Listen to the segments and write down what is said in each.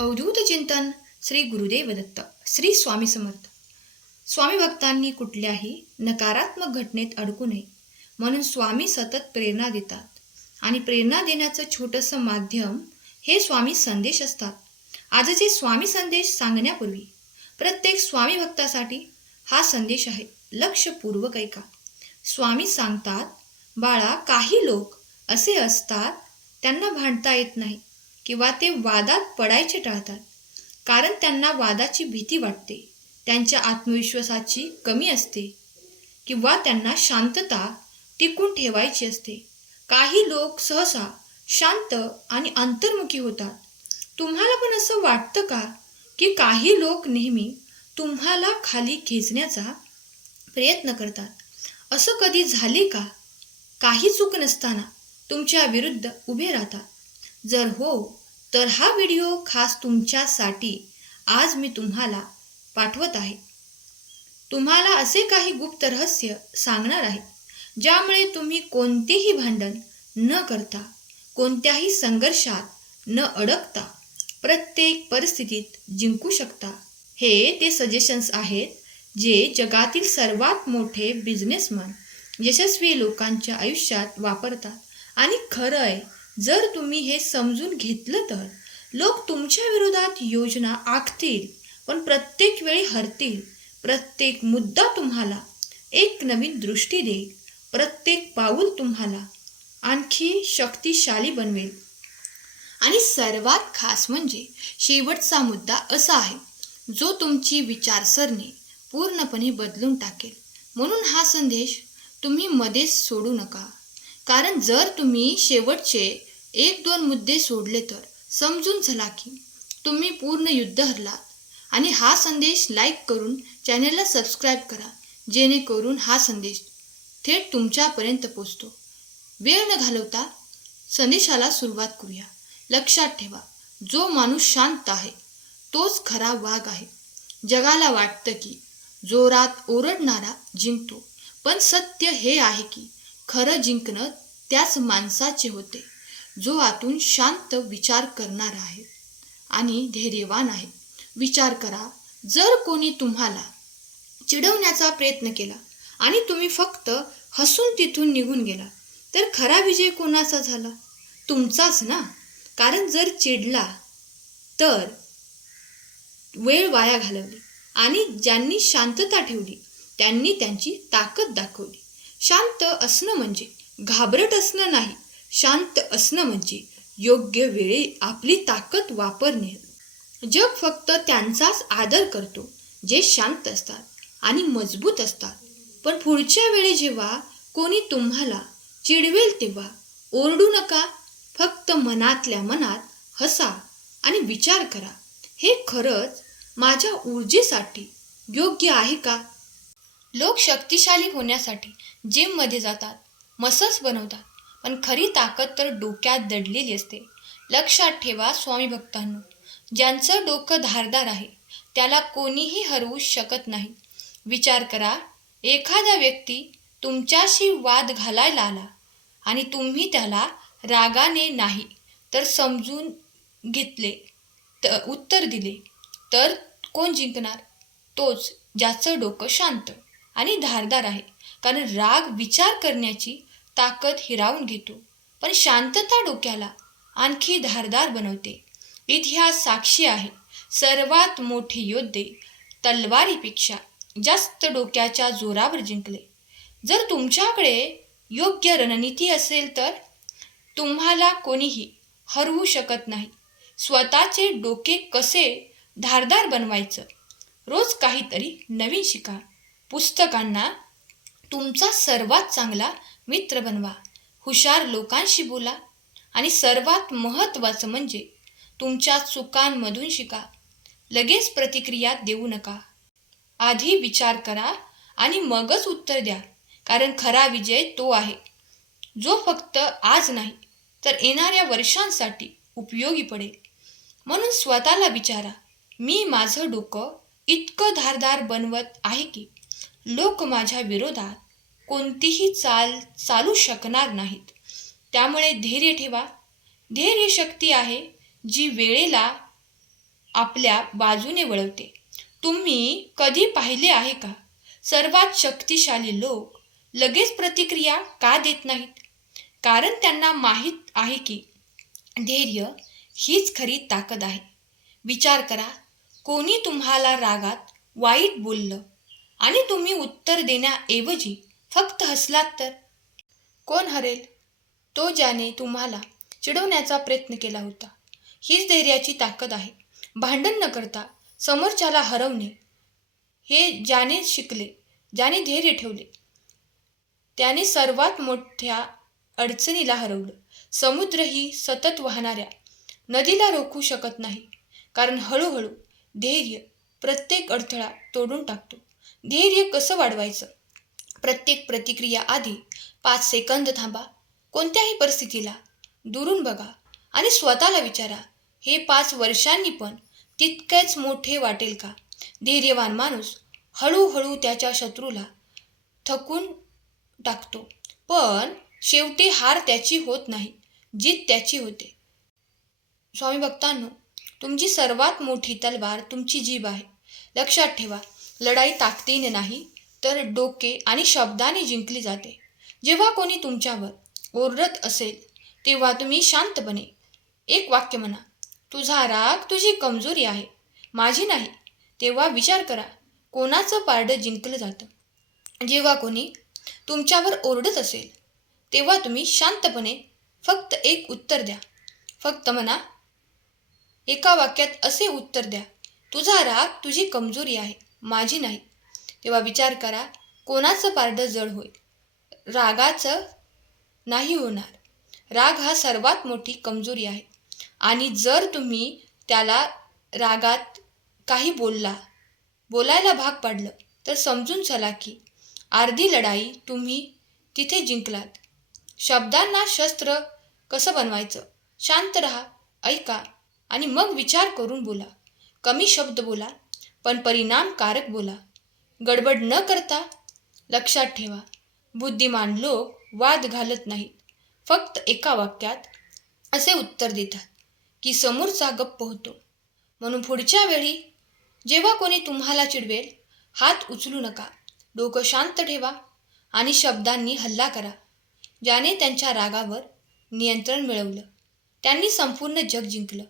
अवधूत चिंतन श्री गुरुदेव दत्त श्री स्वामी समर्थ. स्वामी भक्तांनी कुठल्याही नकारात्मक घटनेत अडकू नये म्हणून स्वामी सतत प्रेरणा देतात आणि प्रेरणा देण्याचं छोटंसं माध्यम हे स्वामी संदेश असतात. आजचे स्वामी संदेश सांगण्यापूर्वी प्रत्येक स्वामी भक्तासाठी हा संदेश आहे. लक्षपूर्वक ऐका. स्वामी सांगतात, बाळा, काही लोक असे असतात त्यांना भांडता येत नाही किंवा ते वादात पडायचे टाळतात कारण त्यांना वादाची भीती वाटते, त्यांच्या आत्मविश्वासाची कमी असते किंवा त्यांना शांतता टिकून ठेवायची असते. काही लोक सहसा शांत आणि अंतर्मुखी होतात. तुम्हाला पण असं वाटतं का की काही लोक नेहमी तुम्हाला खाली खेचण्याचा प्रयत्न करतात? असं कधी झाले का? काही चूक नसताना तुमच्या विरुद्ध उभे राहतात? जर हो, तर हा व्हिडिओ खास तुमच्यासाठी आज मी तुम्हाला पाठवत आहे. तुम्हाला असे काही गुप्त रहस्य सांगणार आहे ज्यामुळे तुम्ही कोणतेही भांडण न करता, कोणत्याही संघर्षात न अडकता प्रत्येक परिस्थितीत जिंकू शकता. हे ते सजेशन्स आहेत जे जगातील सर्वात मोठे बिझनेसमन यशस्वी लोकांच्या आयुष्यात वापरतात. आणि खरं आहे, जर तुम्ही हे समजून घेतलं तर लोक तुमच्या विरोधात योजना आखतील पण प्रत्येक वेळी हरतील. प्रत्येक मुद्दा तुम्हाला एक नवीन दृष्टी देईल. प्रत्येक पाऊल तुम्हाला आणखी शक्तिशाली बनवेल. आणि सर्वात खास म्हणजे शेवटचा मुद्दा असा आहे जो तुमची विचारसरणी पूर्णपणे बदलून टाकेल. म्हणून हा संदेश तुम्ही मध्येच सोडू नका, कारण जर तुम्ही शेवटचे 1-2 मुद्दे सोडले तर समजून चला की तुम्ही पूर्ण युद्ध हरलात. आणि हा संदेश लाईक करून चॅनलला सबस्क्राईब करा, जेणेकरून हा संदेश थेट तुमच्यापर्यंत पोचतो. वेळ न घालवता संदेशाला सुरुवात करूया. लक्षात ठेवा, जो माणूस शांत आहे तोच खरा वाघ आहे. जगाला वाटतं की जोरात ओरडणारा जिंकतो, पण सत्य हे आहे की खरं जिंकणं त्याच माणसाचे होते जो आतून शांत विचार करणार आहे आणि धैर्यवान आहे. विचार करा, जर कोणी तुम्हाला चिडवण्याचा प्रयत्न केला आणि तुम्ही फक्त हसून तिथून निघून गेला तर खरा विजय कोणाचा झाला? तुमचाच ना. कारण जर चिडला तर वेळ वाया घालवली आणि ज्यांनी शांतता ठेवली त्यांनी त्यांची ताकद दाखवली. शांत असणं म्हणजे घाबरट असणं नाही. शांत असणं म्हणजे योग्य वेळी आपली ताकद वापरणे. जग फक्त त्यांचाच आदर करतो जे शांत असतात आणि मजबूत असतात. पण पुढच्या वेळी जेव्हा कोणी तुम्हाला चिडवेल तेव्हा ओरडू नका. फक्त मनातल्या मनात हसा आणि विचार करा, हे खरंच माझ्या ऊर्जेसाठी योग्य आहे का? लोक शक्तिशाली होण्यासाठी जिममध्ये जातात, मसल्स बनवतात, पण खरी ताकद तर डोक्यात दडलेली असते. लक्षात ठेवा स्वामी भक्तांनो, ज्यांचं डोकं धारदार आहे त्याला कोणीही हरवू शकत नाही. विचार करा, एखादा व्यक्ती तुमच्याशी वाद घालायला आला आणि तुम्ही त्याला रागाने नाही तर समजून घेतले, उत्तर दिले, तर कोण जिंकणार? तोच ज्याचं डोकं शांत आणि धारदार आहे. कारण राग विचार करण्याची ताकद हिरावून घेतो, पण शांतता डोक्याला आणखी धारदार बनवते. इतिहास साक्षी आहे, सर्वात मोठे योद्धे तलवारीपेक्षा जास्त डोक्याच्या जोरावर जिंकले. जर तुमच्याकडे योग्य रणनीती असेल तर तुम्हाला कोणीही हरवू शकत नाही. स्वतःचे डोके कसे धारदार बनवायचं, रोज काहीतरी नवीन शिका. पुस्तकांना तुमचा सर्वात चांगला मित्र बनवा. हुशार लोकांशी बोला आणि सर्वात महत्त्वाचं म्हणजे तुमच्या चुकांमधून शिका. लगेच प्रतिक्रिया देऊ नका. आधी विचार करा आणि मगच उत्तर द्या. कारण खरा विजय तो आहे जो फक्त आज नाही तर येणाऱ्या वर्षांसाठी उपयोगी पडेल. म्हणून स्वतःला विचारा, मी माझं डोकं इतकं धारदार बनवत आहे की लोक माझ्या विरोधात कोणतीही चाल चालू शकणार नाहीत. त्यामुळे धैर्य ठेवा. धैर्य शक्ती आहे जी वेळेला आपल्या बाजूने वळवते. तुम्ही कधी पाहिले आहे का, सर्वात शक्तिशाली लोक लगेच प्रतिक्रिया का देत नाहीत? कारण त्यांना माहीत आहे की धैर्य हीच खरी ताकद आहे. विचार करा, कोणी तुम्हाला रागात वाईट बोललं आणि तुम्ही उत्तर देण्याऐवजी फक्त हसलात तर? कोण हरेल? तो ज्याने तुम्हाला चिडवण्याचा प्रयत्न केला होता. हीच धैर्याची ताकद आहे. भांडण न करता समोरच्याला हरवणे हे ज्याने शिकले, ज्याने धैर्य ठेवले, त्याने सर्वात मोठ्या अडचणीला हरवलं. समुद्रही सतत वाहणाऱ्या नदीला रोखू शकत नाही, कारण हळूहळू धैर्य प्रत्येक अडथळा तोडून टाकतो. धैर्य कसं वाढवायचं? प्रत्येक प्रतिक्रिया आधी 5 सेकंद थांबा. कोणत्याही परिस्थितीला दुरून बघा आणि स्वतःला विचारा, हे 5 वर्षांनी पण तितकेच मोठे वाटेल का? धैर्यवान माणूस हळूहळू त्याच्या शत्रूला थकून टाकतो, पण शेवटी हार त्याची होत नाही, जीत त्याची होते. स्वामी भक्तांनो, तुमची सर्वात मोठी तलवार तुमची जीभ आहे. लक्षात ठेवा, लढाई ताकदीने नाही तर डोके आणि शब्दाने जिंकली जाते. जेव्हा कोणी तुमच्यावर ओरडत असेल तेव्हा तुम्ही शांतपणे एक वाक्य म्हणा, तुझा राग तुझी कमजोरी आहे, माझी नाही. तेव्हा विचार करा, कोणाचं पारडं जिंकलं जातं? जेव्हा कोणी तुमच्यावर ओरडत असेल तेव्हा तुम्ही शांतपणे फक्त एक उत्तर द्या. फक्त म्हणा, एका वाक्यात असे उत्तर द्या, तुझा राग तुझी कमजोरी आहे, माझी नाही. तेव्हा विचार करा, कोणाचं पारडं जड होईल? रागाचं नाही होणार. राग हा सर्वात मोठी कमजोरी आहे. आणि जर तुम्ही त्याला रागात काही बोलायला भाग पाडलं तर समजून चला की अर्धी लढाई तुम्ही तिथे जिंकलात. शब्दांना शस्त्र कसं बनवायचं? शांत रहा, ऐका आणि मग विचार करून बोला. कमी शब्द बोला, पण परिणामकारक बोला. गडबड न करता. लक्षात ठेवा, बुद्धिमान लोक वाद घालत नाहीत, फक्त एका वाक्यात असे उत्तर देतात की समोरचा गप्प होतो. म्हणून पुढच्या वेळी जेव्हा कोणी तुम्हाला चिडवेल, हात उचलू नका, डोकं शांत ठेवा आणि शब्दांनी हल्ला करा. ज्याने त्यांच्या रागावर नियंत्रण मिळवलं त्यांनी संपूर्ण जग जिंकलं.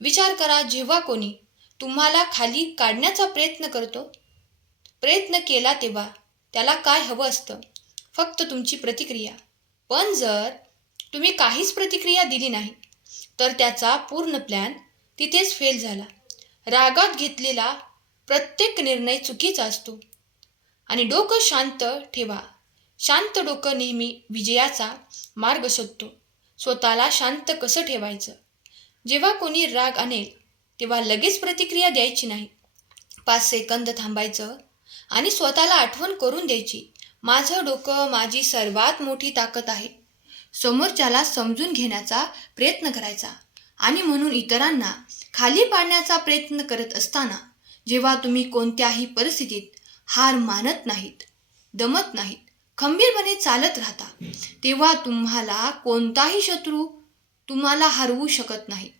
विचार करा, जेव्हा कोणी तुम्हाला खाली काढण्याचा प्रयत्न केला तेव्हा त्याला काय हवं असतं? फक्त तुमची प्रतिक्रिया. पण जर तुम्ही काहीच प्रतिक्रिया दिली नाही तर त्याचा पूर्ण प्लॅन तिथेच फेल झाला. रागात घेतलेला प्रत्येक निर्णय चुकीचा असतो. आणि डोकं शांत ठेवा. शांत डोकं नेहमी विजयाचा मार्ग शोधतो. स्वतःला शांत कसं ठेवायचं? जेव्हा कोणी राग आणेल तेव्हा लगेच प्रतिक्रिया द्यायची नाही. 5 सेकंद थांबायचं आणि स्वतःला आठवण करून द्यायची, माझं डोकं माझी सर्वात मोठी ताकद आहे. समोरच्याला समजून घेण्याचा प्रयत्न करायचा आणि म्हणून इतरांना खाली पाडण्याचा प्रयत्न करत असताना जेव्हा तुम्ही कोणत्याही परिस्थितीत हार मानत नाहीत, दमत नाहीत, खंबीरपणे चालत राहता, तेव्हा तुम्हाला कोणताही शत्रू तुम्हाला हरवू शकत नाही.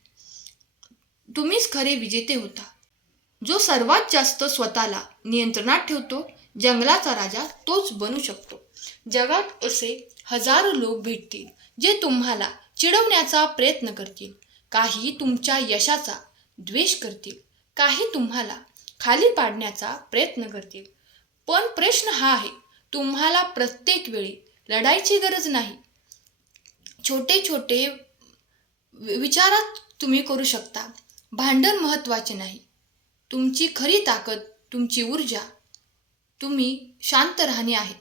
तुम्हीच खरे विजेते होता. जो सर्वात जास्त स्वतःला नियंत्रणात ठेवतो, जंगलाचा राजा तोच बनू शकतो. जगात असे हजारो लोक भेटतील जे तुम्हाला चिडवण्याचा प्रयत्न करतील. काही तुमच्या यशाचा द्वेष करतील, काही तुम्हाला खाली पाडण्याचा प्रयत्न करतील. पण प्रश्न हा आहे, तुम्हाला प्रत्येक वेळी लढायची गरज नाही. छोटे छोटे विचारात तुम्ही करू शकता. भांडण महत्त्वाचे नाही. तुमची खरी ताकद, तुमची ऊर्जा, तुम्ही शांत राहणे आहे.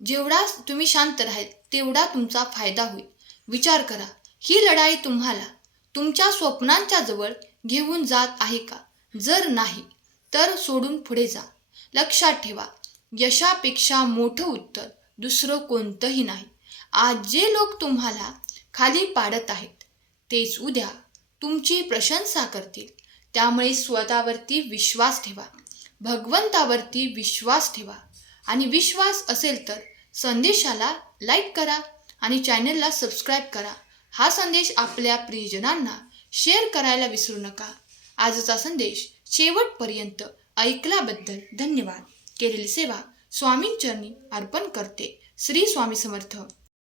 जेवढा तुम्ही शांत राहाल तेवढा तुमचा फायदा होईल. विचार करा, ही लढाई तुम्हाला तुमच्या स्वप्नांच्या जवळ घेऊन जात आहे का? जर नाही तर सोडून पुढे जा. लक्षात ठेवा, यशापेक्षा मोठं उत्तर दुसरं कोणतंही नाही. आज जे लोक तुम्हाला खाली पाडत आहेत तेच उद्या तुमची प्रशंसा करतील. त्यामुळे स्वतःवरती विश्वास ठेवा, भगवंतावरती विश्वास ठेवा आणि विश्वास असेल तर संदेशाला लाईक करा आणि चॅनलला सबस्क्राईब करा. हा संदेश आपल्या प्रियजनांना शेअर करायला विसरू नका. आजचा संदेश शेवटपर्यंत ऐकल्याबद्दल धन्यवाद. केलेली सेवा स्वामींचरणी अर्पण करते. श्री स्वामी समर्थ.